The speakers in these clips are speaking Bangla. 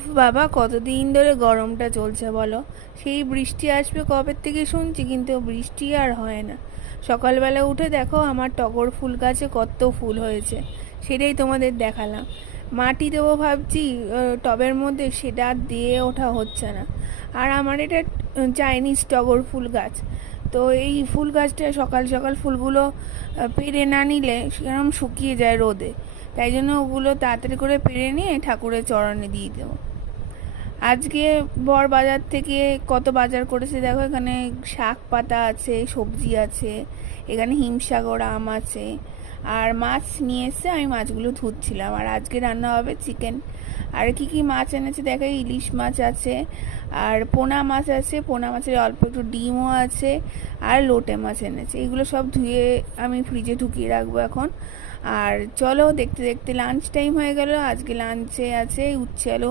উফ বাবা, কতদিন ধরে গরমটা চলছে বলো। সেই বৃষ্টি আসবে কবে থেকে শুনছি, কিন্তু বৃষ্টি আর হয় না। সকালবেলা উঠে দেখো আমার টগর ফুল গাছে কত ফুল হয়েছে, সেটাই তোমাদের দেখালাম। মাটি দেবো ভাবছি টবের মধ্যে, সেটা আর দিয়ে ওঠা হচ্ছে না। আর আমার এটা চাইনিজ টগর ফুল গাছ। তো এই ফুল গাছটা সকাল সকাল ফুলগুলো পেড়ে না নিলে সেরকম শুকিয়ে যায় রোদে। তাই জন্য ওগুলো তাড়াতাড়ি করে পেড়ে নিয়ে ঠাকুরের চরণে দিয়ে দেবো। আজকে বর বাজার থেকে কত বাজার করেছে দেখো। এখানে শাক পাতা আছে, সবজি আছে, এখানে হিমসাগর আম আছে, আর মাছ নিয়ে এসে আমি মাছগুলো ধুচ্ছিলাম। আর আজকে রান্না হবে চিকেন। আর কি কি মাছ এনেছে দেখো, ইলিশ মাছ আছে, আর পোনা মাছ আছে, পোনা মাছের অল্প একটু ডিমও আছে, আর লোটে মাছ এনেছে। এগুলো সব ধুয়ে আমি ফ্রিজে ঢুকিয়ে রাখবো এখন। আর চলো দেখতে দেখতে লাঞ্চ টাইম হয়ে গেল। আজকে লাঞ্চে আছে উচ্ছে আলু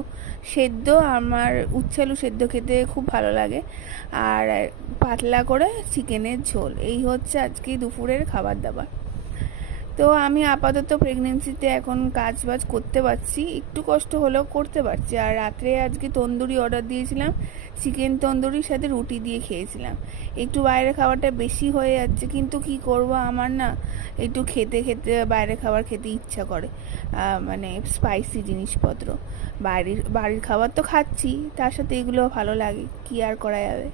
সেদ্ধ। আমার উচ্ছে আলু সেদ্ধ খেতে খুব ভালো লাগে। আর পাতলা করে চিকেনের ঝোল। এই হচ্ছে আজকে দুপুরের খাবার দাবার। তো আমি আপাতত প্রেগনেন্সিতে এখন কাজ বাজ করতে পারছি, একটু কষ্ট হলেও করতে পারছি। আর রাত্রে আজকে তন্দুরি অর্ডার দিয়েছিলাম, চিকেন তন্দুরির সাথে রুটি দিয়ে খেয়েছিলাম। একটু বাইরের খাবারটা বেশি হয়ে যাচ্ছে, কিন্তু কি করব, আমার না একটু খেতে খেতে বাইরের খাবার খেতে ইচ্ছা করে। মানে স্পাইসি জিনিসপত্র। বাড়ির খাবার তো খাচ্ছি, তার সাথে এগুলো ভালো লাগে, কি আর করা যাবে।